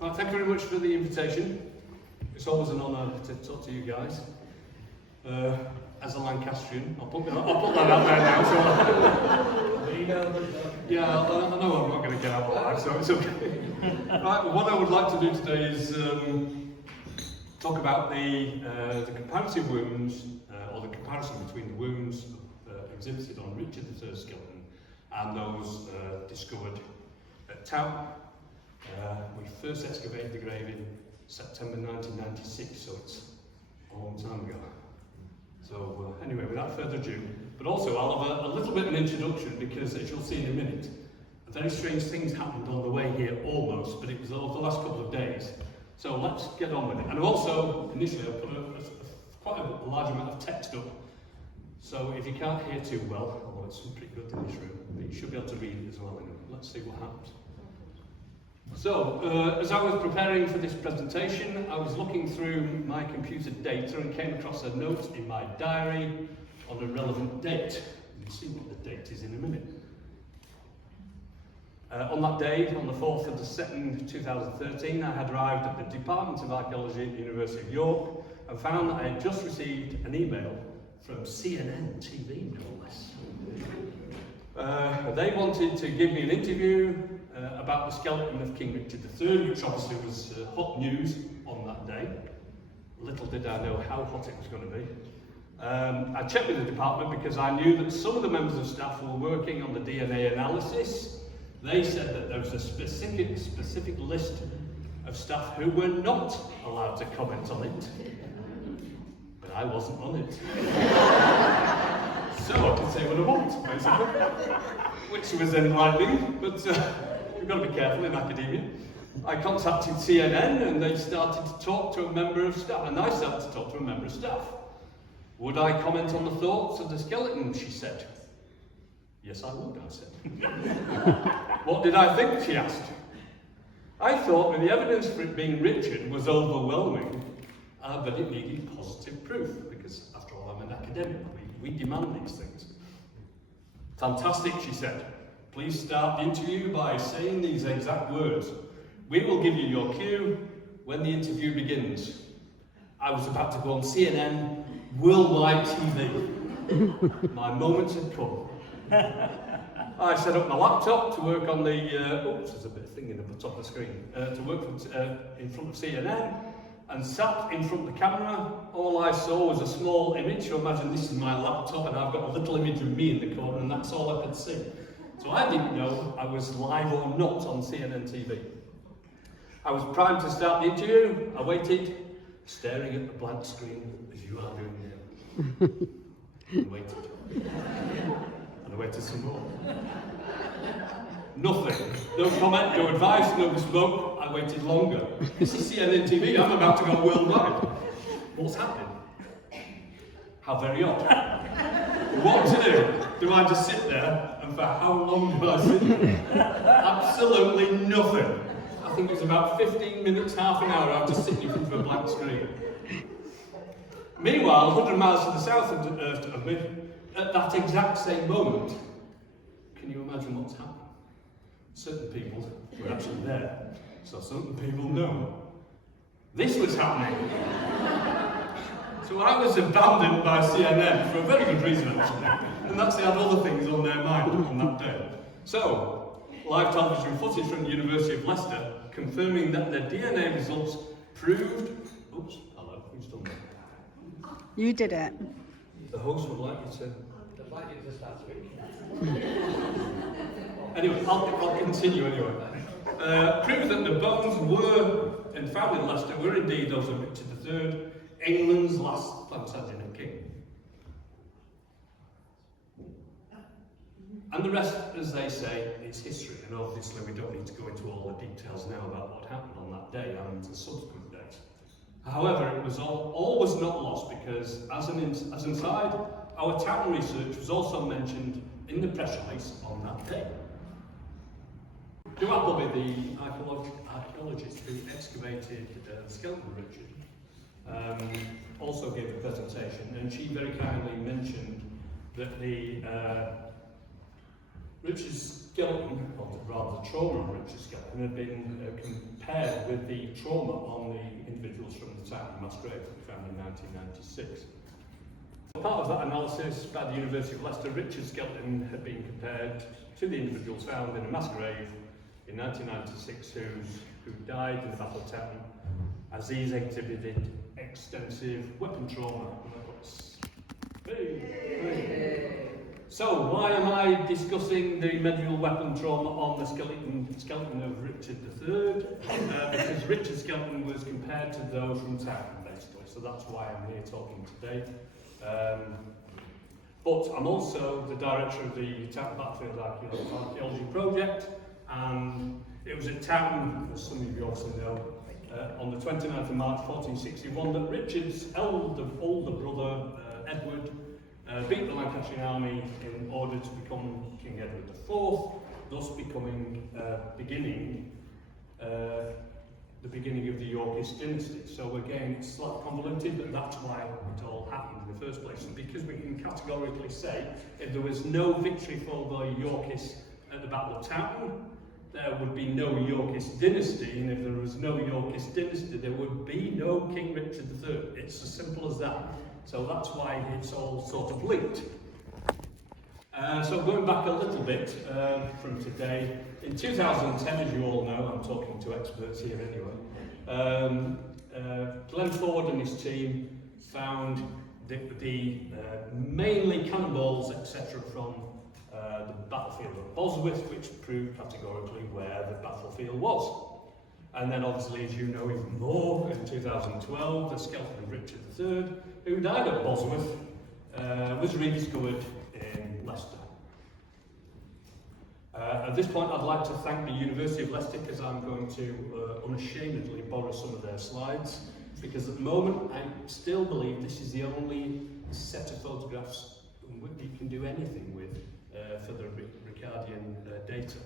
Well, thank you very much for the invitation. It's always an honour to talk to you guys. As a Lancastrian, I'll put that out there now. Yeah, I know I'm not going to get out alive, so it's okay. Right, what I would like to do today is talk about the comparative wounds, or the comparison between the wounds exhibited on Richard III's skeleton and those discovered at Towton. We first excavated the grave in September 1996, so it's a long time ago. So anyway, without further ado, but also I'll have a little bit of an introduction because, as you'll see in a minute, very strange things happened on the way here almost, but it was over the last couple of days. So let's get on with it. And also, initially I put quite a large amount of text up. So if you can't hear too well, although it's pretty good in this room, you should be able to read it as well. Anyway. Let's see what happens. So, as I was preparing for this presentation, I was looking through my computer data and came across a note in my diary on a relevant date. You'll see what the date is in a minute. On that day, on the 4th of the 2nd, 2013, I had arrived at the Department of Archaeology at the University of York and found that I had just received an email from CNN TV, no less. They wanted to give me an interview about the skeleton of King Richard III, which obviously was hot news on that day. Little did I know how hot it was going to be. I checked with the department because I knew that some of the members of staff were working on the DNA analysis. They said that there was a specific list of staff who were not allowed to comment on it. But I wasn't on it. So I could say what I want, basically. Which was enlightening, but you've got to be careful in academia. I contacted CNN and they started to talk to a member of staff, and I started to talk to a member of staff. Would I comment on the thoughts of the skeleton, she said. Yes, I would, I said. What did I think, she asked. I thought that the evidence for it being Richard was overwhelming, but it needed positive proof, because after all, I'm an academic. We demand these things. Fantastic, she said. Please start the interview by saying these exact words. We will give you your cue when the interview begins. I was about to go on CNN, worldwide TV. My moment had come. I set up my laptop to work on the, oops, there's a bit of thing in the top of the screen, to work in front of CNN, and sat in front of the camera. All I saw was a small image. So imagine this is my laptop and I've got a little image of me in the corner and that's all I could see. So I didn't know I was live or not on CNN TV. I was primed to start the interview. I waited, staring at the blank screen as you are doing now. And waited. And I waited some more. Nothing. No comment, no advice, no bespoke. I waited longer. This is CNN TV. I'm about to go worldwide. What's happening? How very odd. What to do? Do I just sit there? And for how long do I sit there? Absolutely nothing. I think it was about 15 minutes, half an hour, I was just sitting in front of a blank screen. Meanwhile, 100 miles to the south of me, at that exact same moment, can you imagine what's happened? Certain people were actually there, so certain people know. This was happening. So I was abandoned by CNN for a very good reason, actually, and that's they had other things on their mind on that day. So, live television footage from the University of Leicester confirming that the DNA results proved. Oops, hello, who's done that? You did it. The host would like you to. Start speaking. Anyway, I'll continue anyway. Proved that the bones were, and found in Leicester, were indeed those of Richard III, England's last Plantagenet king. And the rest, as they say, is history, and obviously we don't need to go into all the details now about what happened on that day and the subsequent days. However, it was all was not lost because, as an aside, our Towton research was also mentioned in the press release on that day. Joe Appleby, the archaeologist who excavated the skeleton of Richard, also gave a presentation, and she very kindly mentioned that Richard's skeleton, or rather the trauma on Richard's skeleton, had been compared with the trauma on the individuals from the Towton mass grave that we found in 1996. As part of that analysis by the University of Leicester, Richard's skeleton had been compared to the individuals found in a mass grave in 1996 who died in the Battle of Towton, as these exhibited extensive weapon trauma. So, why am I discussing the medieval weapon trauma on the skeleton of Richard III? Because Richard's skeleton was compared to those from Towton, basically. So that's why I'm here talking today. But I'm also the director of the Towton Battlefield Archaeology Project, and it was at Towton, as some of you also know, on the 29th of March 1461 that Richard's older brother, Edward, beat the Lancastrian army in order to become King Edward IV, thus becoming the beginning of the Yorkist dynasty. So again, it's slightly convoluted, but that's why it all happened in the first place. And because we can categorically say if there was no victory for the Yorkists at the Battle of Towton, there would be no Yorkist dynasty, and if there was no Yorkist dynasty, there would be no King Richard III. It's as simple as that. So that's why it's all sort of linked. So going back a little bit from today, in 2010, as you all know, I'm talking to experts here anyway, Glenn Ford and his team found the mainly cannonballs, etc., from the battlefield of Bosworth, which proved categorically where the battlefield was. And then obviously, as you know even more, in 2012, the skeleton of Richard III, who died at Bosworth, was rediscovered in Leicester. At this point, I'd like to thank the University of Leicester, because I'm going to unashamedly borrow some of their slides, because at the moment I still believe this is the only set of photographs we can do anything with for the Ricardian data.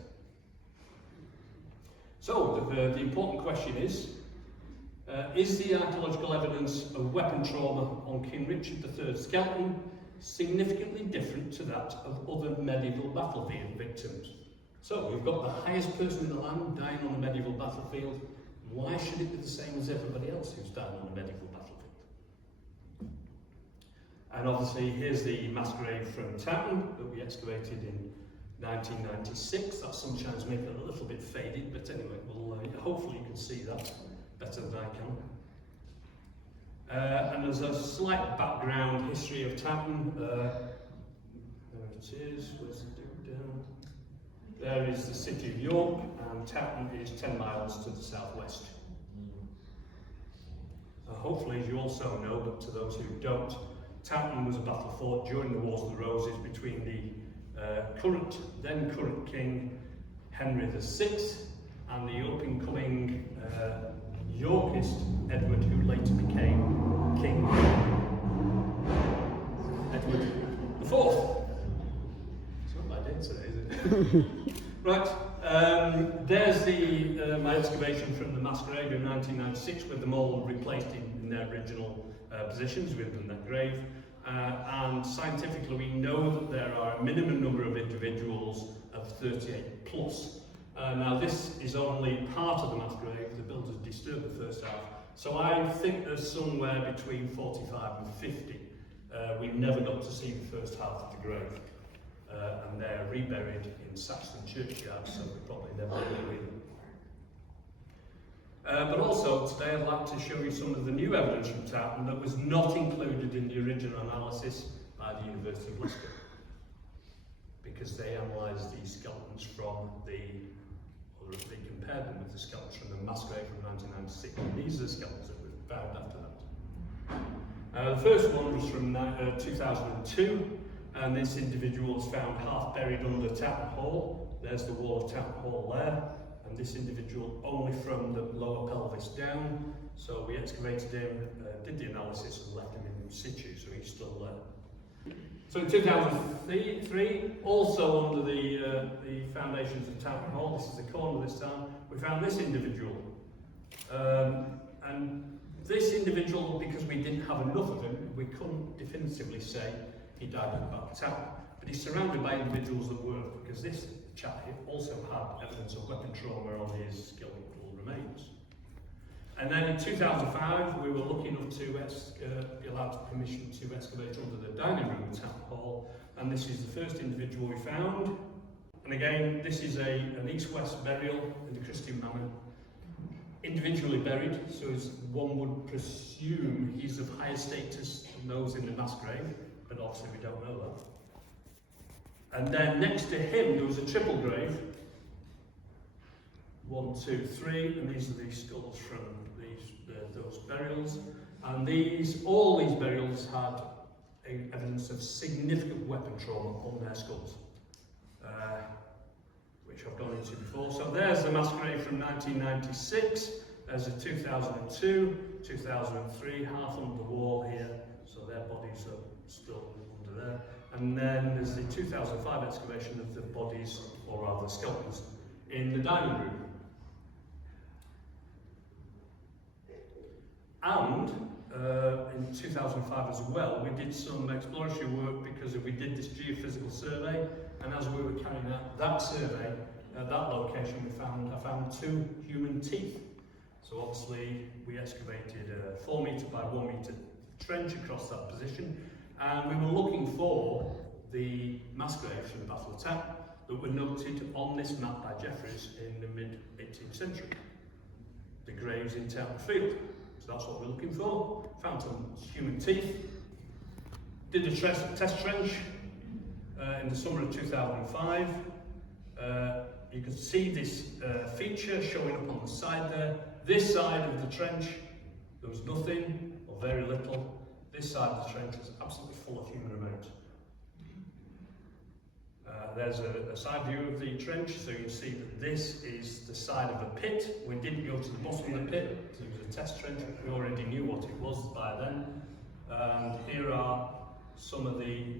So the important question is the archaeological evidence of weapon trauma on King Richard III's skeleton significantly different to that of other medieval battlefield victims? So we've got the highest person in the land dying on a medieval battlefield. Why should it be the same as everybody else who's died on a medieval battlefield? And obviously here's the mass grave from Towton that we excavated in 1996. That sunshines make it a little bit faded, but anyway, hopefully you can see that better than I can. And there's a slight background history of Towton. There it is. Where's it down? There is the city of York, and Towton is 10 miles to the southwest. Hopefully, as you also know, but to those who don't, Towton was a battle fought during the Wars of the Roses between the then current King Henry VI and the up-and-coming Yorkist Edward, who later became King Edward IV. It's not my day today, is it? Right, there's my excavation from the mass grave in 1996, with them all replaced in their original positions within that grave. And scientifically, we know that there are a minimum number of individuals of 38 plus. Now, this is only part of the mass grave. The builders disturbed the first half. So I think there's somewhere between 45 and 50. We never got to see the first half of the grave. And they're reburied in Saxton churchyard, so we probably never will read them. But also, today I'd like to show you some of the new evidence from Towton that was not included in the original analysis by the University of Leicester, because they analysed these skeletons they compared them with the skeletons from the mass grave from 1996. And these are the skeletons that were found after that. The first one was from 2002, and this individual was found half buried under Towton Hall. There's the wall of Towton Hall there. And this individual only from the lower pelvis down. So we excavated him, did the analysis, and left him in situ, so he's still there. So in 2003, also under the foundations of Towton Hall, this is the corner this time, we found this individual. And this individual, because we didn't have enough of him, we couldn't definitively say he died at the Battle of Towton. but he's surrounded by individuals that were, because this chap here also had evidence of weapon trauma on his skeletal remains. And then in 2005, we were lucky enough to be allowed permission to excavate under the dining room at Town Hall, and this is the first individual we found. And again, this is an east-west burial in the Christian manner, individually buried, so as one would presume he's of higher status than those in the mass grave, but obviously we don't know that. And then next to him there was a triple grave, 1, 2, 3, and these are the skulls from those burials. And all these burials had evidence of significant weapon trauma on their skulls, which I've gone into before. So there's the mass grave from 1996, there's a 2002, 2003, half under the wall here, so their bodies are still under there. And then there's the 2005 excavation of the bodies, or rather skeletons, in the dining room. And in 2005 as well, we did some exploratory work because we did this geophysical survey, and as we were carrying out that survey, at that location I found 2 human teeth. So obviously we excavated a 4 metre by 1 metre trench across that position, and we were looking for the mass graves from the Battle of Towton that were noted on this map by Jeffreys in the mid-18th century. The graves in Towton Field. So that's what we're looking for. Found some human teeth. Did a test trench in the summer of 2005. You can see this feature showing up on the side there. This side of the trench, there was nothing or very little. This side of the trench was absolutely full of human remains. There's a side view of the trench, so you can see that this is the side of a pit. We didn't go to the bottom of the pit, so it was a test trench. We already knew what it was by then. And here are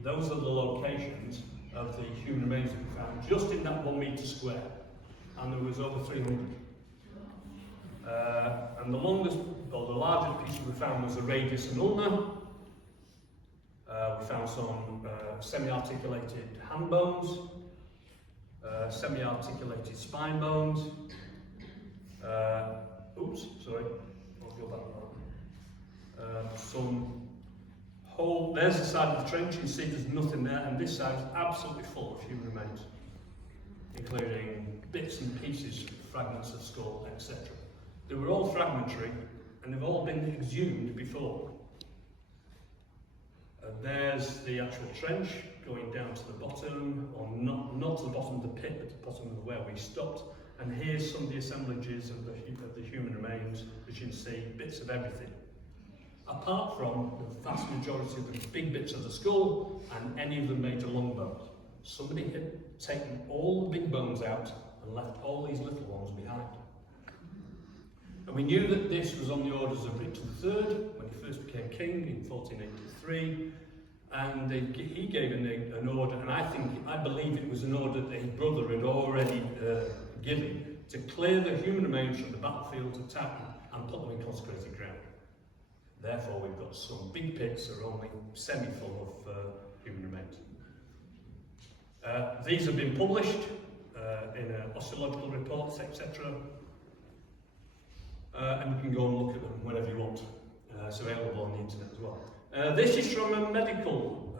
those are the locations of the human remains that we found, just in that 1 metre square. And there was over 300. And the longest, or the largest piece we found was the radius and ulna. We found some semi-articulated hand bones, semi-articulated spine bones. Oops, sorry, I'll go back. Some hole. There's the side of the trench. You can see there's nothing there, and this side is absolutely full of human remains, including bits and pieces, fragments of skull, etc. They were all fragmentary, and they've all been exhumed before. There's the actual trench going down to the bottom, or not to the bottom of the pit, but to the bottom of where we stopped. And here's some of the assemblages of the human remains. As you can see, bits of everything. Apart from the vast majority of the big bits of the skull and any of the major long bones. Somebody had taken all the big bones out and left all these little ones behind. And we knew that this was on the orders of Richard III when he first became king in 1483, and he gave an order, and I believe it was an order that his brother had already given to clear the human remains from the battlefield of Towton and put them in consecrated ground. Therefore, we've got some big pits that are only semi-full of human remains. These have been published in osteological reports, etc. And you can go and look at them whenever you want. It's available on the internet as well. This is from a medical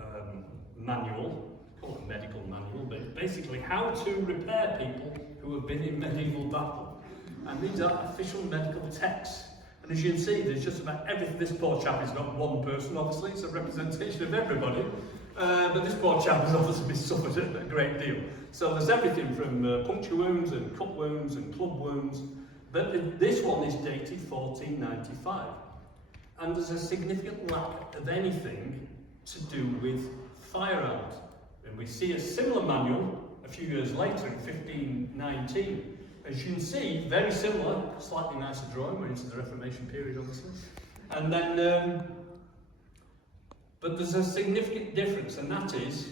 manual, called a medical manual, but it's basically how to repair people who have been in medieval battle. And these are official medical texts. And as you can see, there's just about everything. This poor chap is not one person, obviously, it's a representation of everybody. But this poor chap has obviously suffered a great deal. So there's everything from puncture wounds and cut wounds and club wounds. But this one is dated 1495. And there's a significant lack of anything to do with firearms. And we see a similar manual a few years later in 1519. As you can see, very similar, slightly nicer drawing, we're into the Reformation period obviously. And then, but there's a significant difference, and that is,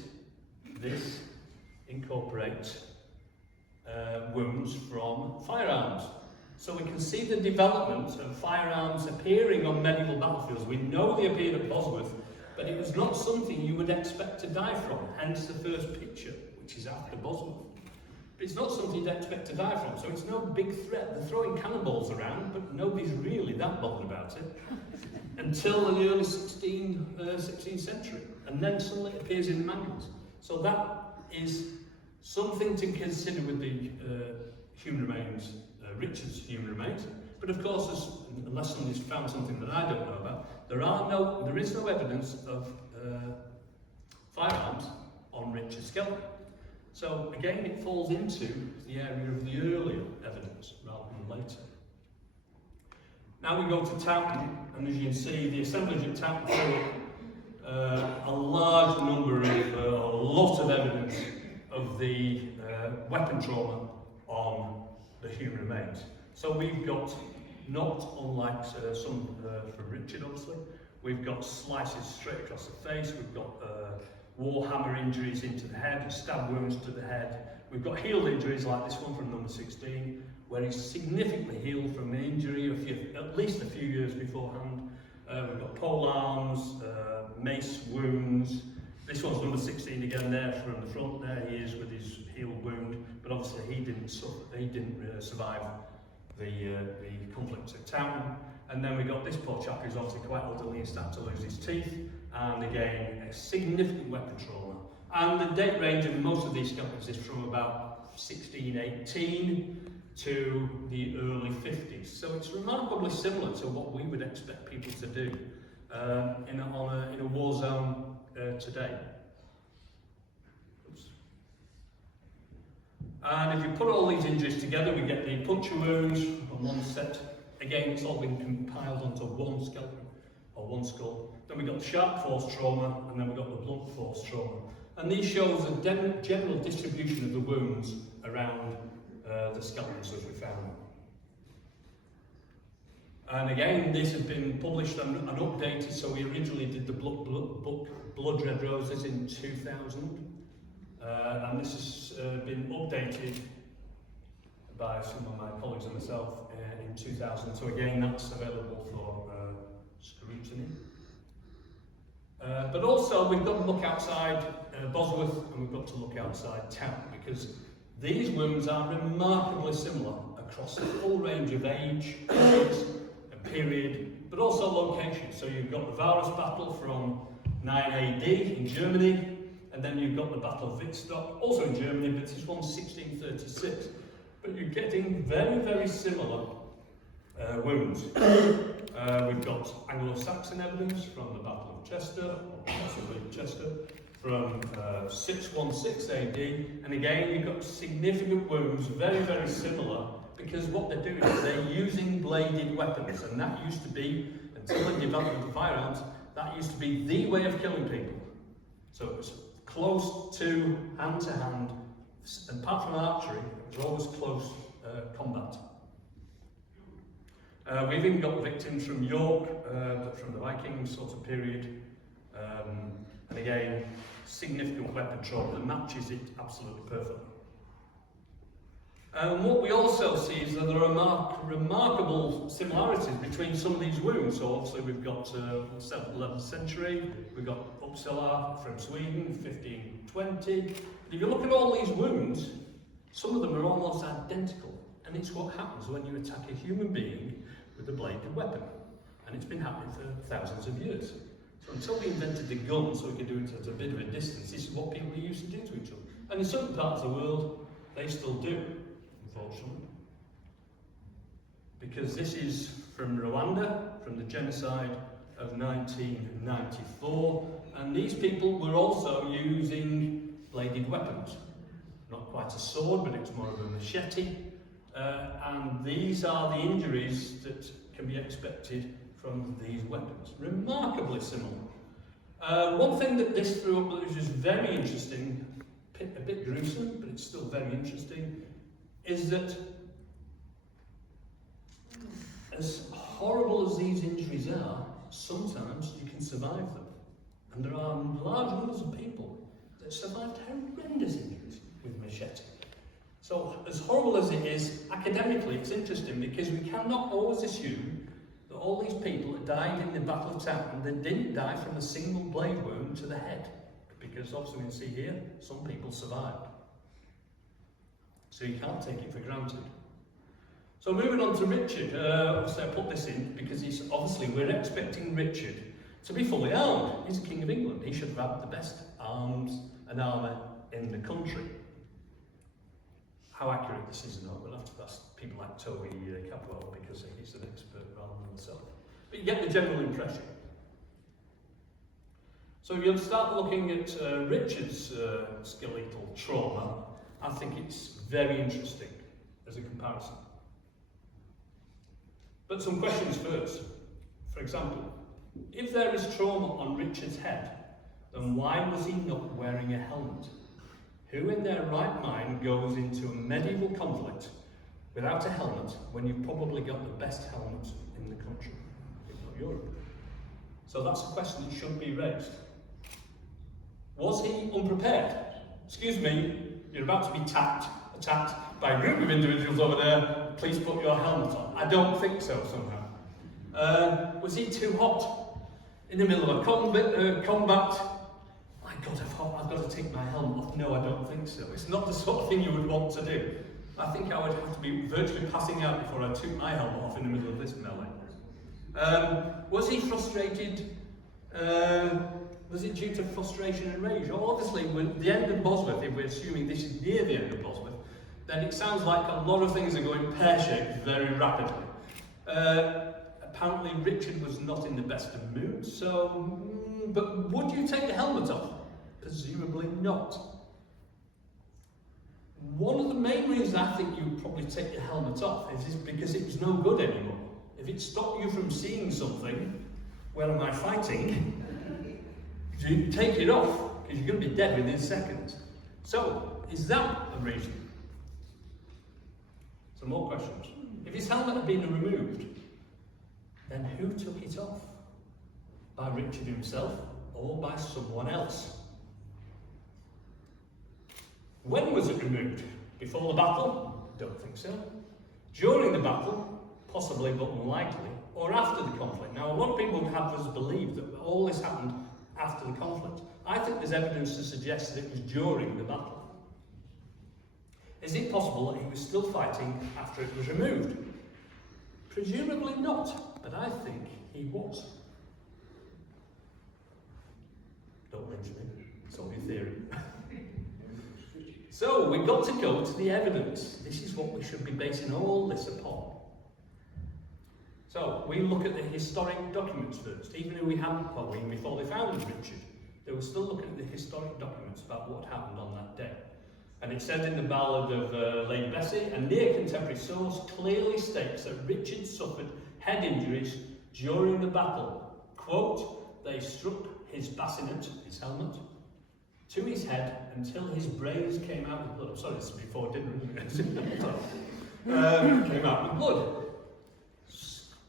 this incorporates wounds from firearms. So we can see the development of firearms appearing on medieval battlefields. We know they appeared at Bosworth, but it was not something you would expect to die from, hence the first picture, which is after Bosworth. But it's not something you'd expect to die from, so it's no big threat. They're throwing cannonballs around, but nobody's really that bothered about it until the early 16th century, and then suddenly it appears in the manuals. So that is something to consider with the human remains, Richard's human remains. But of course, unless somebody's found something that I don't know about, there is no evidence of firearms on Richard's skeleton. So again, it falls into the area of the earlier evidence rather than later. Now we go to Towton, and as you can see, the assemblage at Towton threw a large number of, a lot of evidence of the weapon trauma on the human remains. So we've got, not unlike some from Richard obviously, we've got slices straight across the face, we've got war hammer injuries into the head, stab wounds to the head, we've got healed injuries like this one from number 16, where he's significantly healed from an injury at least a few years beforehand. We've got pole arms, mace wounds. This one's number 16 again there from the front. There he is with his healed wound, but obviously he didn't survive the conflict at Towton. And then we got this poor chap who's obviously quite elderly and started to lose his teeth, and again a significant weapon trauma. And the date range of most of these skeletons is from about 1618 to the early 50s. So it's remarkably similar to what we would expect people to do in a war zone today. Oops. And if you put all these injuries together, we get the puncture wounds on one set. Again, it's all been compiled onto one skeleton, or one skull. Then we've got the sharp force trauma, and then we've got the blunt force trauma. And these shows the general distribution of the wounds around the skeletons as we found them. And again, this has been published and updated, so we originally did the book Blood Red Roses in 2000, and this has been updated by some of my colleagues and myself in 2000, so again that's available for scrutiny. But also we've got to look outside Bosworth, and we've got to look outside Towton, because these wounds are remarkably similar across the full range of age, period, but also location. So you've got the Varus battle from 9 AD in Germany, and then you've got the Battle of Wittstock, also in Germany, but this one's 1636. But you're getting very, very similar wounds. We've got Anglo-Saxon evidence from the Battle of Chester, or possibly Chester, from 616 AD, and again you've got significant wounds, very, very similar, because what they're doing is they're using bladed weapons, and that used to be, until the development of firearms, that used to be the way of killing people. So it was close to hand, and apart from archery, it was always close combat. We've even got victims from York, from the Viking sort of period, and again, significant weapon trauma that matches it absolutely perfectly. What we also see is that there are remarkable similarities between some of these wounds. So obviously we've got 7th, 11th century, we've got Uppsala from Sweden, 1520. But if you look at all these wounds, some of them are almost identical. And it's what happens when you attack a human being with a bladed weapon. And it's been happening for thousands of years. So until we invented the gun so we could do it at a bit of a distance, this is what people used to do to each other. And in certain parts of the world, they still do, unfortunately. Because this is from Rwanda, from the genocide of 1994, and these people were also using bladed weapons. Not quite a sword, but it's more of a machete. And these are the injuries that can be expected from these weapons. Remarkably similar. One thing that this threw up that was just very interesting, a bit gruesome, but it's still very interesting, is that as horrible as these injuries are, sometimes you can survive them. And there are large numbers of people that survived horrendous injuries with machete. So as horrible as it is, academically it's interesting because we cannot always assume that all these people that died in the Battle of Towton, they didn't die from a single blade wound to the head, because obviously we can see here, some people survived. So you can't take it for granted. So moving on to Richard, obviously I put this in because we're expecting Richard to be fully armed. He's the King of England. He should have had the best arms and armour in the country. How accurate this is or not, we'll have to ask people like Toby Capwell because he's an expert rather than myself. But you get the general impression. So if you start looking at Richard's skeletal trauma, I think it's very interesting as a comparison. But some questions first. For example, if there is trauma on Richard's head, then why was he not wearing a helmet? Who in their right mind goes into a medieval conflict without a helmet when you've probably got the best helmet in the country, if not Europe? So that's a question that should be raised. Was he unprepared? Excuse me, you're about to be attacked by a group of individuals over there, please put your helmet on. I don't think so somehow. Was he too hot? In the middle of a combat? My God, I've got to take my helmet off. No, I don't think so. It's not the sort of thing you would want to do. I think I would have to be virtually passing out before I took my helmet off in the middle of this melee. Was he frustrated? Was it due to frustration and rage? Well, obviously, with the end of Bosworth, if we're assuming this is near the end of Bosworth, then it sounds like a lot of things are going pear-shaped very rapidly. Apparently, Richard was not in the best of moods, so... but would you take the helmet off? Presumably not. One of the main reasons I think you would probably take your helmet off is because it was no good anymore. If it stopped you from seeing something, where am I fighting? You take it off, because you're going to be dead within seconds. So, is that a reason? Some more questions. If his helmet had been removed, then who took it off? By Richard himself, or by someone else? When was it removed? Before the battle? Don't think so. During the battle? Possibly, but unlikely. Or after the conflict? Now, a lot of people would have us believe that all this happened after the conflict. I think there's evidence to suggest that it was during the battle. Is it possible that he was still fighting after it was removed? Presumably not, but I think he was. Don't mention it, it's only a theory. So, we've got to go to the evidence. This is what we should be basing all this upon. So, we look at the historic documents first. Even if we hadn't, well, even before they found Richard, they were still looking at the historic documents about what happened on that day. And it said in the Ballad of Lady Bessie, a near contemporary source clearly states that Richard suffered head injuries during the battle. Quote, they struck his bassinet, his helmet, to his head until his brains came out with blood. Sorry, this is before dinner, isn't it? Came out with blood.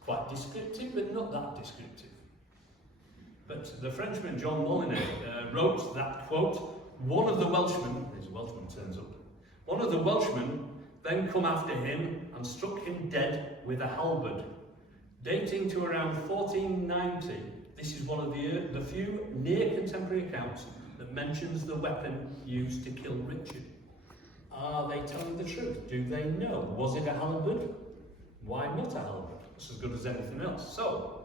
Quite descriptive, but not that descriptive. But the Frenchman John Molyneux wrote that, quote, one of the Welshmen, there's a Welshman turns up, one of the Welshmen then come after him and struck him dead with a halberd. Dating to around 1490, this is one of the few near contemporary accounts that mentions the weapon used to kill Richard. Are they telling the truth? Do they know? Was it a halberd? Why not a halberd? It's as good as anything else. So,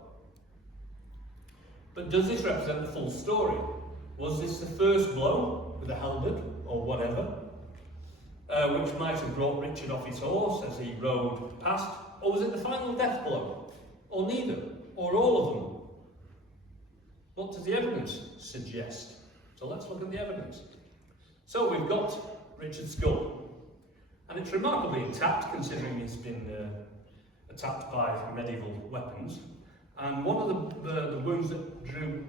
but does this represent the full story? Was this the first blow with a halberd or whatever, which might have brought Richard off his horse as he rode past, or was it the final death blow, or neither, or all of them? What does the evidence suggest? So let's look at the evidence. So we've got Richard's skull, and it's remarkably intact considering he's been attacked by medieval weapons. And one of the wounds that drew,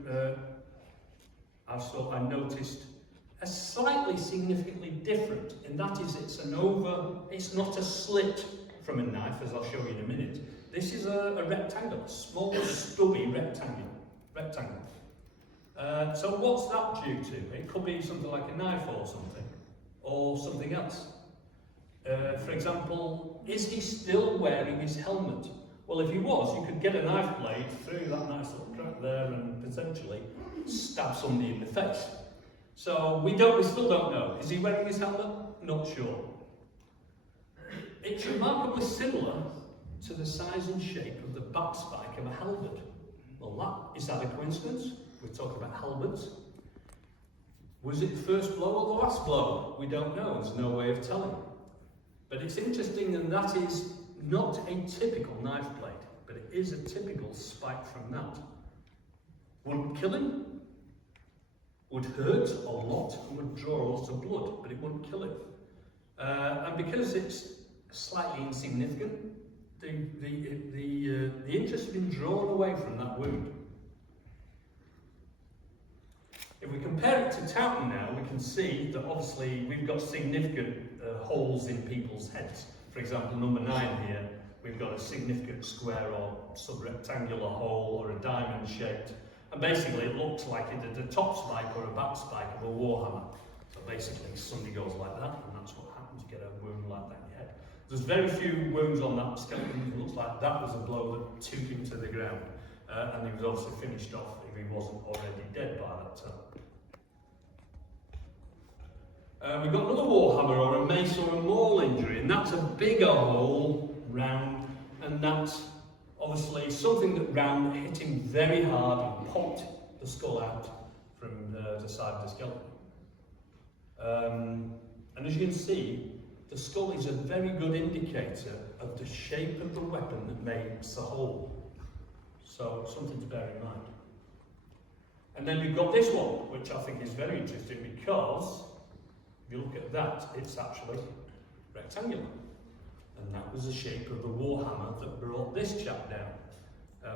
I noticed, are slightly significantly different, and that is it's not a slit from a knife, as I'll show you in a minute. This is a rectangle, a small, stubby rectangle. So what's that due to? It could be something like a knife or something else. For example, is he still wearing his helmet? Well, if he was, you could get a knife blade through that nice little crack there and potentially stab somebody in the face. So we still don't know. Is he wearing his helmet? Not sure. It's remarkably similar to the size and shape of the back spike of a halberd. Well, is that a coincidence? We're talking about halberds. Was it the first blow or the last blow? We don't know, there's no way of telling. But it's interesting, and that is not a typical knife blade, but it is a typical spike from that. Wouldn't kill him, would hurt a lot, and would draw a lot of blood, but it wouldn't kill him. And because it's slightly insignificant, the interest has been drawn away from that wound. If we compare it to Towton now, we can see that obviously we've got significant holes in people's heads. For example, number 9 here, we've got a significant square or sub-rectangular hole or a diamond shaped. And basically it looks like either the top spike or a back spike of a warhammer. So basically somebody goes like that, and that's what happens, you get a wound like that in your head. There's very few wounds on that skeleton. It looks like that was a blow that took him to the ground. And he was obviously finished off if he wasn't already dead by that time. We've got another warhammer or a mace or a maul injury, and that's a bigger hole, round, and that's obviously something that round hit him very hard and popped the skull out from the side of the skeleton. And as you can see, the skull is a very good indicator of the shape of the weapon that makes the hole. So something to bear in mind. And then we've got this one, which I think is very interesting because if you look at that, it's actually rectangular. And that was the shape of the warhammer that brought this chap down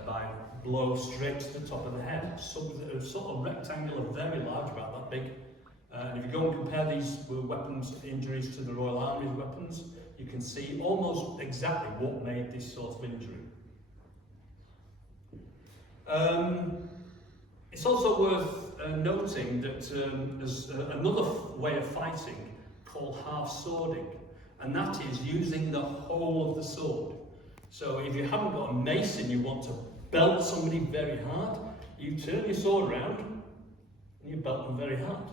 by a blow straight to the top of the head. Sort of rectangular, very large, about that big. And if you go and compare these weapons injuries to the Royal Army's weapons, you can see almost exactly what made this sort of injury. It's also worth noting that there's another way of fighting called half-swording, and that is using the whole of the sword. So if you haven't got a mace and you want to belt somebody very hard, you turn your sword around and you belt them very hard.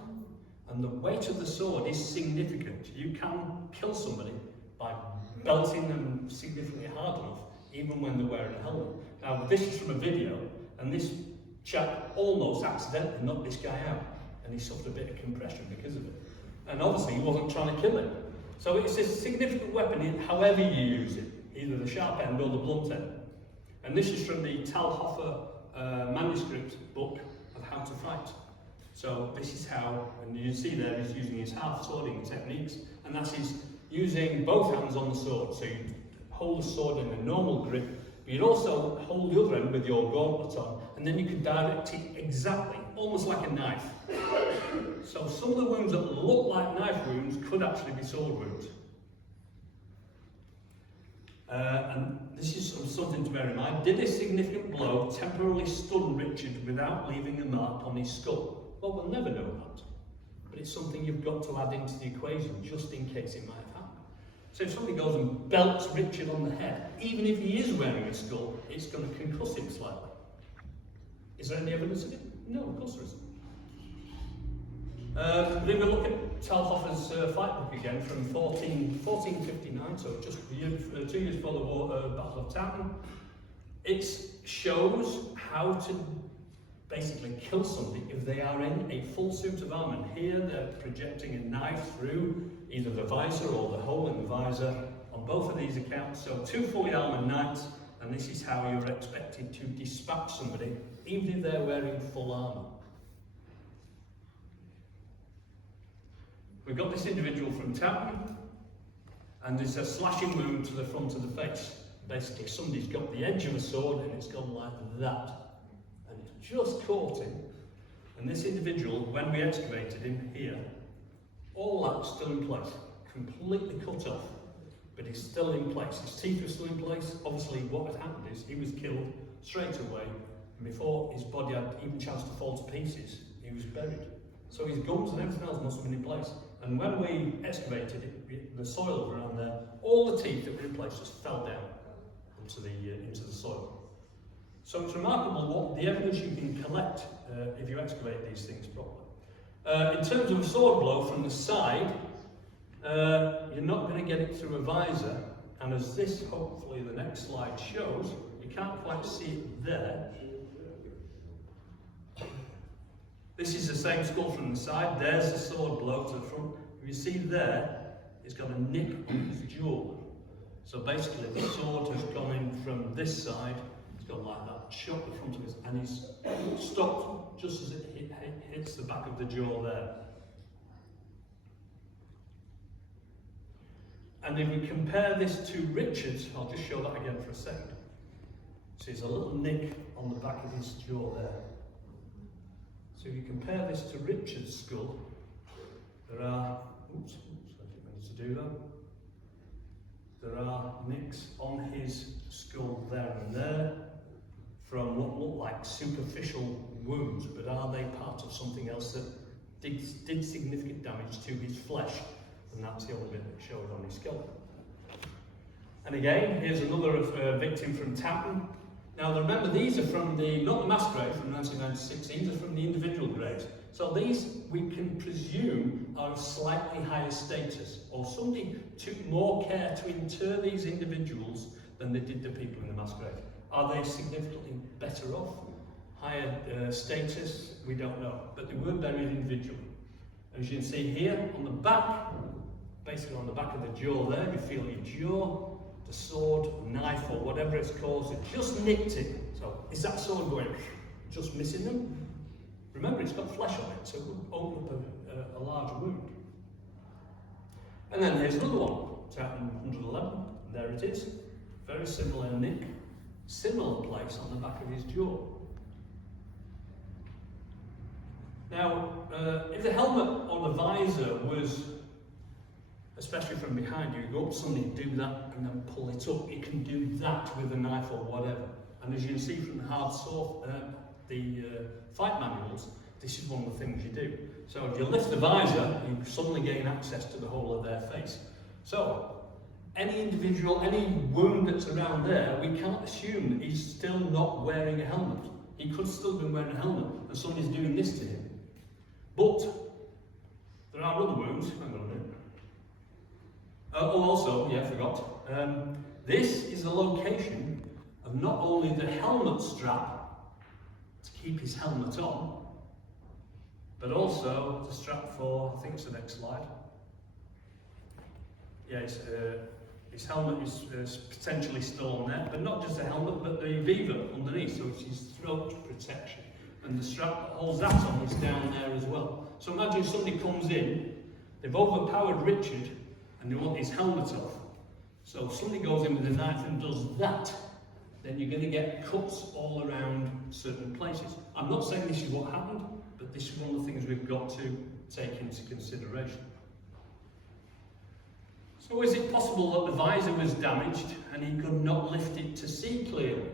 And the weight of the sword is significant. You can kill somebody by belting them significantly hard enough, even when they're wearing a helmet. Now, this is from a video, and this chap almost accidentally knocked this guy out, and he suffered a bit of compression because of it. And obviously he wasn't trying to kill him. So it's a significant weapon, however you use it, either the sharp end or the blunt end. And this is from the Talhofer manuscript book of how to fight. So this is how, and you see there he's using his half-swording techniques, and that is using both hands on the sword. So you hold the sword in a normal grip, but you'd also hold the other end with your gauntlet on, and then you can direct it exactly, almost like a knife. So some of the wounds that look like knife wounds could actually be sword wounds. And this is something to bear in mind. Did a significant blow temporarily stun Richard without leaving a mark on his skull? Well, we'll never know that. But it's something you've got to add into the equation, just in case it might have happened. So if somebody goes and belts Richard on the head, even if he is wearing a skull, it's going to concuss him slightly. Is there any evidence of it? No, of course there isn't. If we look at Talhofer's fight book again from 1459, so just 2 years before the Battle of Towton, it shows how to basically kill somebody if they are in a full suit of armour. And here they're projecting a knife through either the visor or the hole in the visor on both of these accounts. So 2 fully armoured knights, and this is how you're expected to dispatch somebody, even if they're wearing full armour. We've got this individual from Towton, and there's a slashing wound to the front of the face. Basically, somebody's got the edge of a sword and it's gone like that. And it's just caught him. And this individual, when we excavated him here, all that's still in place, completely cut off, but he's still in place. His teeth are still in place. Obviously, what had happened is he was killed straight away, and before his body had even a chance to fall to pieces, he was buried. So his gums and everything else must have been in place. And when we excavated it, the soil around there, all the teeth that were in place just fell down. And into the soil. So it's remarkable what the evidence you can collect if you excavate these things properly. In terms of a sword blow from the side, you're not going to get it through a visor, and as this, hopefully the next slide shows, you can't quite see it there. This is the same skull from the side, there's the sword blow to the front. If you see there, it's got a nick on his jaw. So basically the sword has gone in from this side, it's gone like that, shot the front of his, and he's stopped just as it hits the back of the jaw there. And if we compare this to Richard's, I'll just show that again for a second. So there's a little nick on the back of his jaw there. So if you compare this to Richard's skull, there are, oops, I didn't mean to do that. There are nicks on his skull there and there from what look like superficial wounds, but are they part of something else that did significant damage to his flesh? And that's the only bit that showed on his skeleton. And again, here's another victim from Towton. Now remember, these are from not the mass grave from 1996, these are from the individual graves. So these, we can presume, are of slightly higher status, or somebody took more care to inter these individuals than they did the people in the mass grave. Are they significantly better off? Higher status? We don't know. But they were buried individually. As you can see here, on the back, basically on the back of the jaw there, you feel your jaw, the sword, knife, or whatever it's called, it just nicked it. So, is that sword going just missing them? Remember, it's got flesh on it, so it would open up a large wound. And then here's another one, Towton 111, there it is. Very similar nick, similar place on the back of his jaw. Now, if the helmet on the visor was, especially from behind you, go up to somebody, do that, and then pull it up. You can do that with a knife or whatever. And as you can see from the fight manuals, this is one of the things you do. So if you lift the visor, you suddenly gain access to the whole of their face. So, any individual, any wound that's around there, we can't assume that he's still not wearing a helmet. He could still be wearing a helmet, and somebody's doing this to him. But there are other wounds. Hang on a minute. Also, yeah, I forgot. This is the location of not only the helmet strap to keep his helmet on, but also the strap for, I think it's the next slide. Yeah, his helmet is potentially still on there, but not just the helmet, but the beaver underneath, so it's his throat protection. And the strap that holds that on is down there as well. So imagine somebody comes in, they've overpowered Richard, and they want his helmet off. So if somebody goes in with a knife and does that, then you're going to get cuts all around certain places. I'm not saying this is what happened, but this is one of the things we've got to take into consideration. So is it possible that the visor was damaged and he could not lift it to see clearly?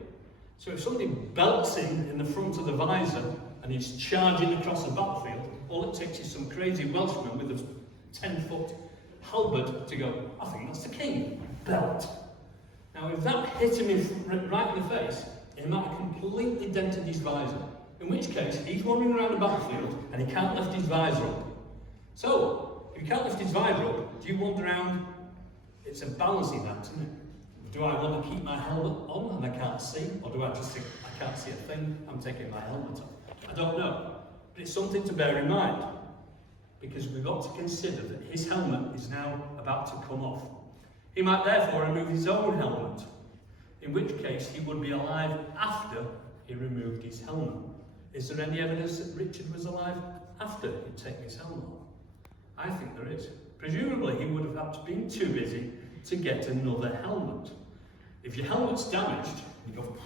So if somebody belts him in the front of the visor and he's charging across the battlefield, all it takes is some crazy Welshman with a 10-foot halberd to go, I think that's the king. Belt. Now if that hit him right in the face, it might have completely dented his visor. In which case, he's wandering around the battlefield and he can't lift his visor up. So, if you can't lift his visor up, do you wander around? It's a balancing act, isn't it? Do I want to keep my helmet on and I can't see? Or do I just think, I can't see a thing, I'm taking my helmet off? I don't know. But it's something to bear in mind. Because we've got to consider that his helmet is now about to come off. He might therefore remove his own helmet, in which case he would be alive after he removed his helmet. Is there any evidence that Richard was alive after he'd taken his helmet off? I think there is. Presumably he would have had to been too busy to get another helmet. If your helmet's damaged, you go,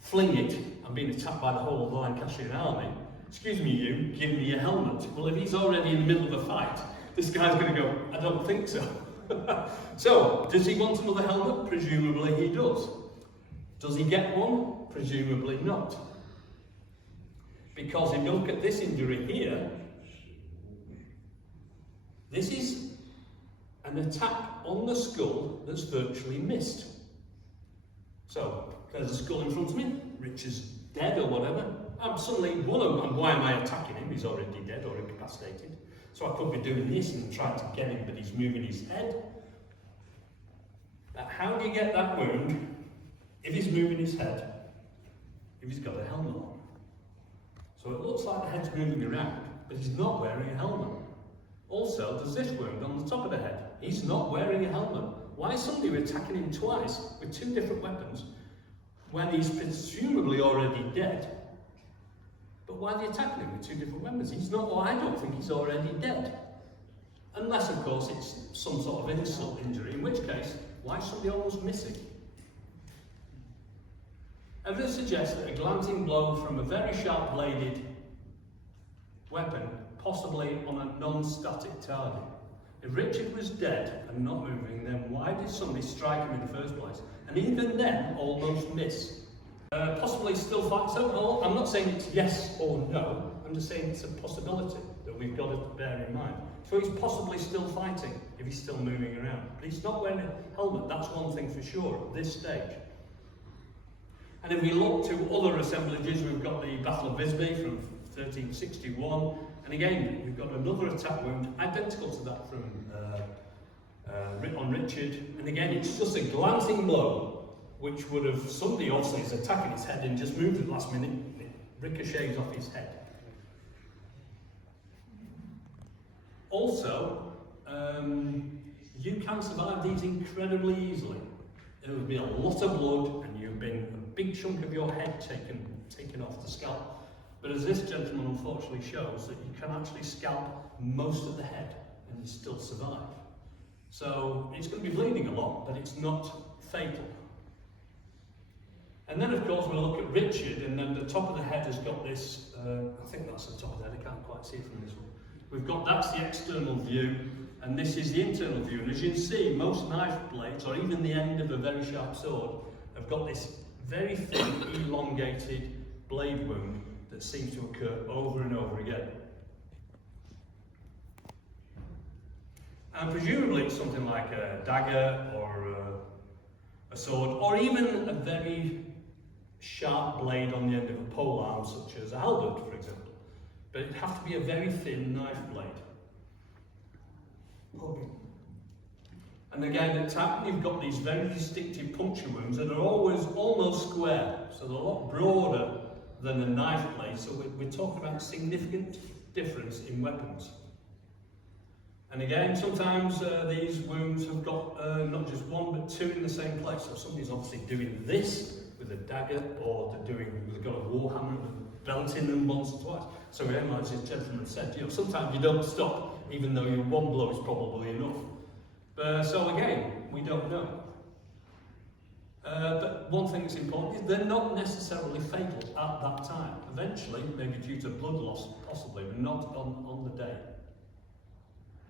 fling it, I'm being attacked by the whole of the Lancashire army, excuse me you, give me your helmet. Well, if he's already in the middle of a fight, this guy's going to go, I don't think so. So, does he want another helmet? Presumably he does. Does he get one? Presumably not. Because if you look at this injury here, this is an attack on the skull that's virtually missed. So there's a skull in front of me, Richard's dead or whatever. I'm suddenly, and why am I attacking him? He's already dead or incapacitated. So I could be doing this and trying to get him, but he's moving his head. But how do you get that wound if he's moving his head, if he's got a helmet on? So it looks like the head's moving around, but he's not wearing a helmet. Also, there's this wound on the top of the head. He's not wearing a helmet. Why is somebody attacking him twice with two different weapons when he's presumably already dead? But why are they attacking him with two different weapons? He's not, well, I don't think he's already dead. Unless, of course, it's some sort of insult injury, in which case, why is somebody almost missing? Evidence suggests that a glancing blow from a very sharp-bladed weapon, possibly on a non-static target. If Richard was dead and not moving, then why did somebody strike him in the first place? And even then, almost miss. Possibly still fight. So I'm not saying it's yes or no, I'm just saying it's a possibility that we've got to bear in mind. So he's possibly still fighting if he's still moving around. But he's not wearing a helmet, that's one thing for sure at this stage. And if we look to other assemblages, we've got the Battle of Visby from 1361, and again, we've got another attack wound identical to that from on Richard, and again, it's just a glancing blow, which would have, somebody obviously is attacking his head and just moved at the last minute, it ricochets off his head. Also, you can survive these incredibly easily. There would be a lot of blood, and you've been a big chunk of your head taken off the scalp. But as this gentleman unfortunately shows, that you can actually scalp most of the head and you still survive. So it's going to be bleeding a lot, but it's not fatal. And then of course we'll look at Richard, and then the top of the head has got this, I think that's the top of the head, I can't quite see it from this one. We've got, that's the external view, and this is the internal view. And as you can see, most knife blades, or even the end of a very sharp sword, have got this very thin, elongated blade wound that seems to occur over and over again. And presumably it's something like a dagger or a sword, or even a very sharp blade on the end of a pole arm, such as a halberd, for example. But it'd have to be a very thin knife blade. And again, at Towton, you've got these very distinctive puncture wounds that are always almost square, so they're a lot broader than a knife blade, so we're talking about significant difference in weapons. And again, sometimes these wounds have got not just one but two in the same place. So somebody's obviously doing this with a dagger, or they've got a warhammer and belting them once or twice. So again, like this gentleman said, sometimes you don't stop, even though your one blow is probably enough. So again, we don't know. But one thing that's important is they're not necessarily fatal at that time. Eventually, maybe due to blood loss, possibly, but not on the day.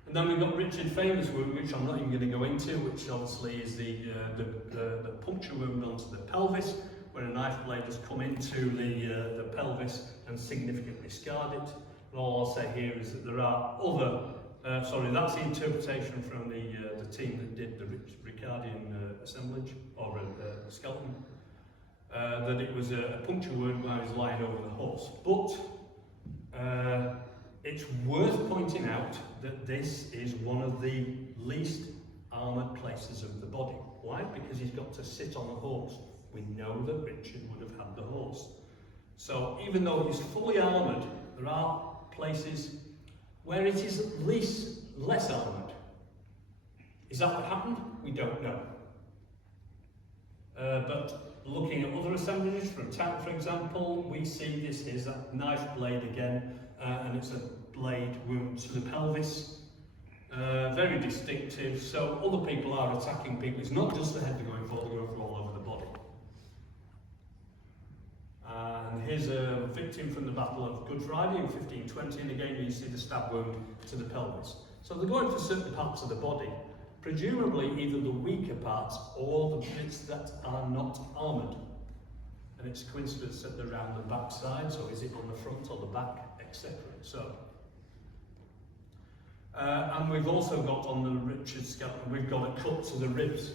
And then we've got Richard's famous wound, which I'm not even going to go into, which obviously is the puncture wound onto the pelvis, where a knife blade has come into the pelvis and significantly scarred it. And all I'll say here is that there are other, that's the interpretation from the team that did the Ricardian assemblage, or skeleton, that it was a puncture wound while he was lying over the horse. But it's worth pointing out that this is one of the least armoured places of the body. Why? Because he's got to sit on a horse. We know that Richard would have had the horse. So even though he's fully armoured, there are places where it is at least less armoured. Is that what happened? We don't know. But looking at other assemblages from Towton, for example, we see this is a knife blade again, and it's a blade wound to the pelvis. Very distinctive, so other people are attacking people. It's not just the head they're going for all over the body. And here's a victim from the Battle of Good Friday in 1520, and again you see the stab wound to the pelvis. So they're going for certain parts of the body, presumably either the weaker parts or the bits that are not armoured. And it's coincidence that they're around the back side, so is it on the front or the back, etc. So, and we've also got on the Richard skeleton, we've got a cut to the ribs.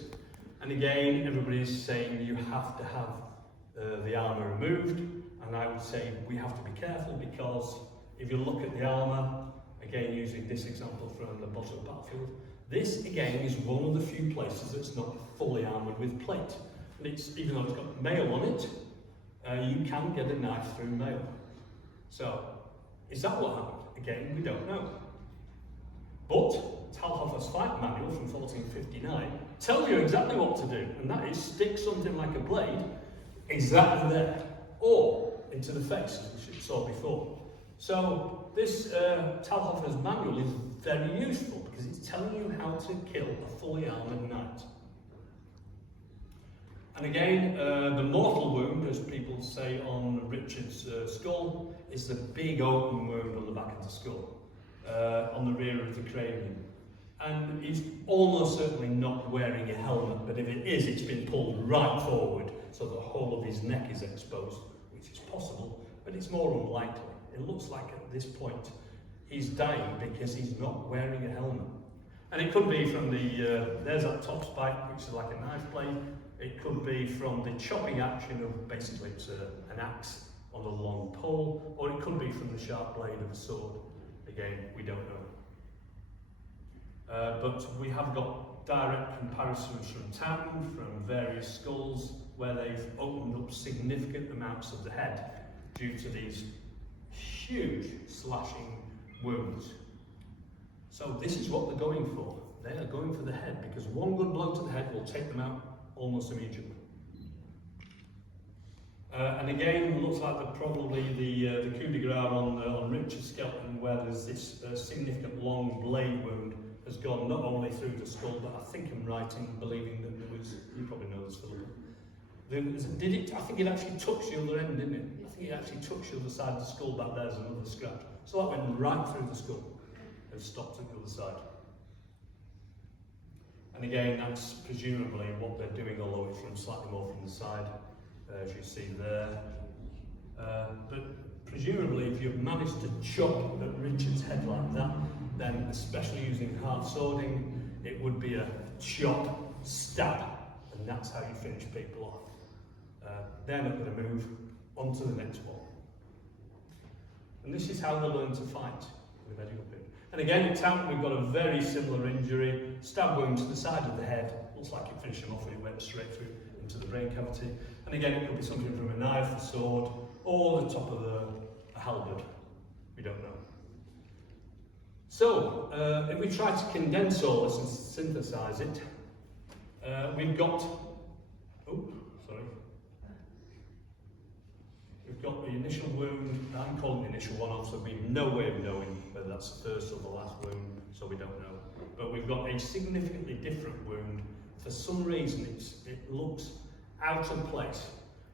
And again, everybody's saying you have to have the armour removed, and I would say we have to be careful, because if you look at the armour, again using this example from the bottom of the battlefield, this again is one of the few places that's not fully armoured with plate. And it's, even though it's got mail on it, you can get a knife through mail. So, is that what happened? Again, we don't know. But Talhofer's fight manual from 1459 tells you exactly what to do, and that is stick something like a blade exactly there, or into the face, as we saw before. So this Talhofer's manual is very useful because it's telling you how to kill a fully armoured knight. And again, the mortal wound, as people say on Richard's skull, is the big open wound on the back of the skull, on the rear of the cranium. And he's almost certainly not wearing a helmet, but if it is, it's been pulled right forward, so the whole of his neck is exposed, which is possible, but it's more unlikely. It looks like at this point he's dying because he's not wearing a helmet. And it could be from the, there's that top spike, which is like a knife blade. It could be from the chopping action of, basically it's an axe on a long pole, or it could be from the sharp blade of a sword. Again, we don't know. But we have got direct comparisons from Towton, from various skulls, where they've opened up significant amounts of the head due to these huge slashing wounds. So this is what they're going for. They are going for the head, because one good blow to the head will take them out almost immediately. And again, looks like that probably the coup de grace on Richard's skeleton, where there's this significant long blade wound, has gone not only through the skull, but I think I'm right in believing that there was, you probably know this, Philip. I think it actually touched the other end, didn't it? I think it actually touched the other side of the skull back there as another scratch. So that went right through the skull and stopped at the other side. And again, that's presumably what they're doing, although it's from slightly more from the side, as you see there. But presumably, if you've managed to chop at Richard's head like that, then especially using hard swording, it would be a chop, stab, and that's how you finish people off. They're not going to move on to the next one. And this is how they learn to fight with medical people. And again, in Towton, we've got a very similar injury, stab wound to the side of the head. Looks like it finished him off and it went straight through into the brain cavity. And again, it could be something from a knife, a sword, or the top of a halberd. We don't know. So, if we try to condense all this and synthesize it, we've got the initial wound. I'm calling the initial one off, so we've no way of knowing whether that's the first or the last wound, so we don't know. But we've got a significantly different wound. For some reason, it looks out of place.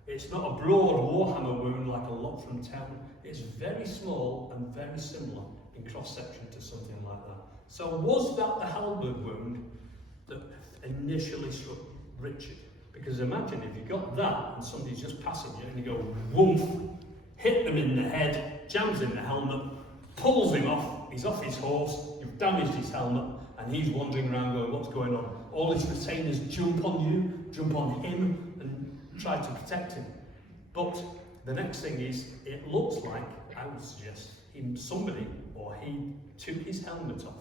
It's not a broad warhammer wound like a lot from Towton. It's very small and very similar in cross-section to something like that. So was that the halberd wound that initially struck Richard? Because imagine if you got that and somebody's just passing you and you go woof, hit them in the head, jams in the helmet, pulls him off, he's off his horse, you've damaged his helmet, and he's wandering around going, what's going on? All his retainers jump on you, jump on him, and try to protect him. But the next thing is, it looks like, I would suggest, somebody took his helmet off,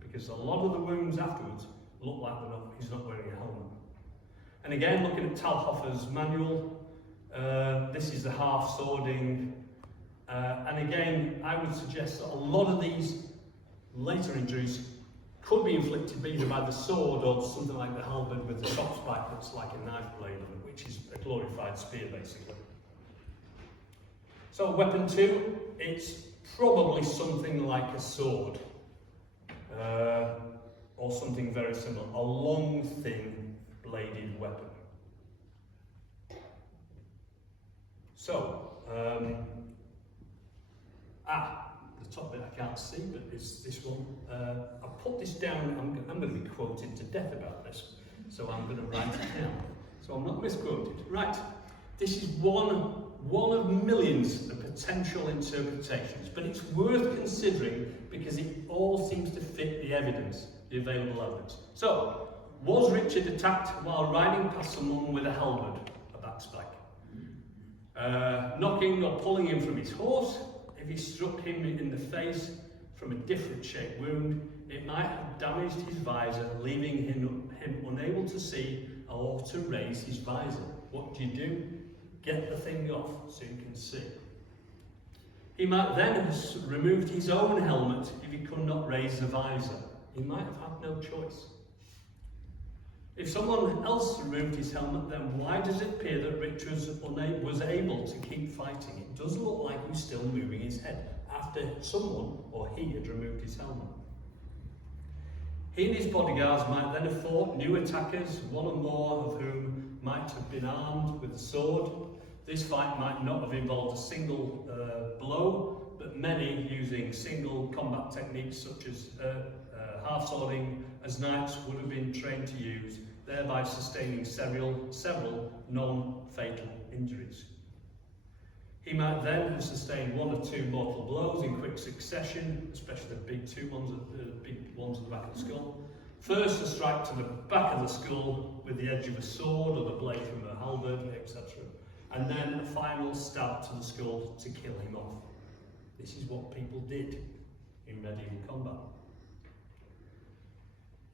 because a lot of the wounds afterwards look like he's not wearing a helmet. And again, looking at Talhofer's manual, this is the half swording, and again, I would suggest that a lot of these later injuries could be inflicted either by the sword or something like the halberd with the top spike that's like a knife blade on it, which is a glorified spear basically. So weapon 2, it's probably something like a sword, or something very similar, a long, thin, bladed weapon. So, the top bit I can't see, but it's this one. I put this down, I'm going to be quoted to death about this, so I'm going to write it down, so I'm not misquoted. Right, this is one of millions of potential interpretations, but it's worth considering because it all seems to fit the evidence, the available evidence. So, Was Richard attacked while riding past someone with a halberd, a backspike? Knocking or pulling him from his horse? If he struck him in the face from a different shaped wound, it might have damaged his visor, leaving him unable to see or to raise his visor. What do? Get the thing off so you can see. He might then have removed his own helmet if he could not raise the visor. He might have had no choice. If someone else removed his helmet, then why does it appear that Richard was able to keep fighting? It does look like he was still moving his head after someone or he had removed his helmet. He and his bodyguards might then have fought new attackers, one or more of whom might have been armed with a sword. This fight might not have involved a single blow, but many using single combat techniques such as half-swording, as knights would have been trained to use, thereby sustaining several non-fatal injuries. He might then have sustained one or two mortal blows in quick succession, especially the big ones at the back of the skull. First, a strike to the back of the skull with the edge of a sword or the blade from a halberd, etc. And then a final stab to the skull to kill him off. This is what people did in medieval combat.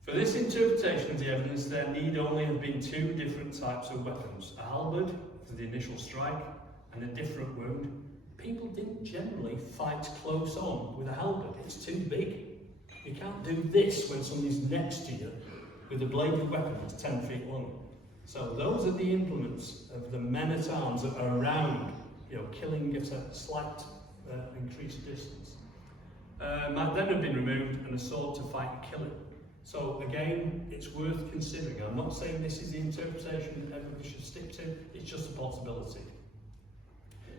For this interpretation of the evidence, there need only have been two different types of weapons: a halberd for the initial strike and a different wound. People didn't generally fight close on with a halberd. It's too big. You can't do this when somebody's next to you with a bladed weapon that's 10 feet long. So those are the implements of the men-at-arms that are around, killing at a slight increased distance. Might then have been removed and a sword to fight and kill it. So again, it's worth considering. I'm not saying this is the interpretation that everybody should stick to, it's just a possibility.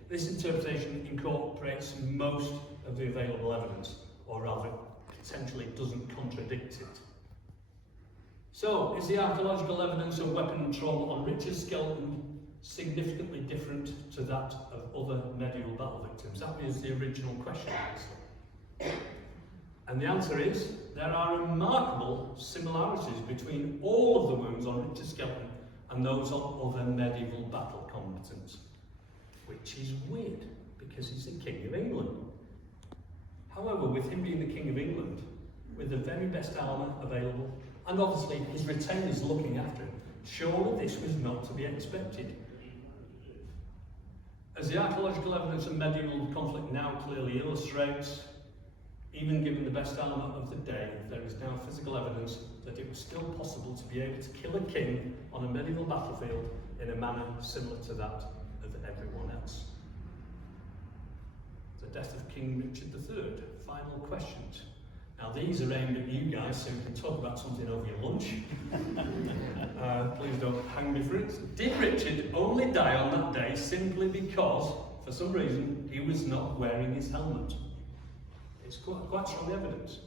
This interpretation incorporates most of the available evidence, or rather, potentially doesn't contradict it. So, is the archaeological evidence of weapon trauma on Richard's skeleton significantly different to that of other medieval battle victims? That is the original question. And the answer is, there are remarkable similarities between all of the wounds on Richard's skeleton and those of other medieval battle combatants. Which is weird, because he's the King of England. However, with him being the King of England, with the very best armour available, and obviously his retainers looking after him, surely this was not to be expected. As the archaeological evidence of medieval conflict now clearly illustrates, even given the best armour of the day, there is now physical evidence that it was still possible to be able to kill a king on a medieval battlefield in a manner similar to that of everyone else. The death of King Richard III. Final questions. Now these are aimed at you guys, so you can talk about something over your lunch. Please don't hang me for it. Did Richard only die on that day simply because, for some reason, he was not wearing his helmet? It's quite strong evidence.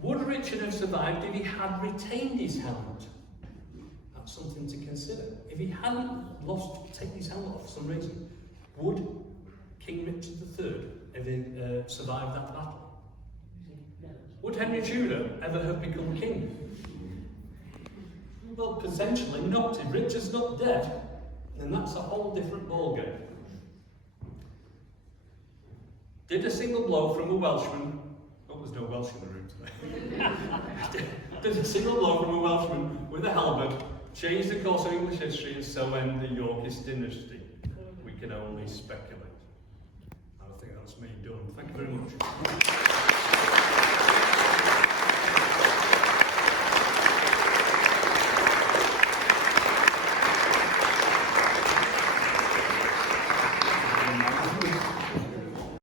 Would Richard have survived if he had retained his helmet? That's something to consider. If he hadn't taken his helmet off for some reason, would King Richard III ever survive that battle? Would Henry Tudor ever have become king? Well, potentially not. If Richard's not dead, then that's a whole different ballgame. Did a single blow from a Welshman, there's no Welsh in the room today. Did a single blow from a Welshman with a halberd change the course of English history and so end the Yorkist dynasty? We can only speculate. I think that's me done. Thank you very much.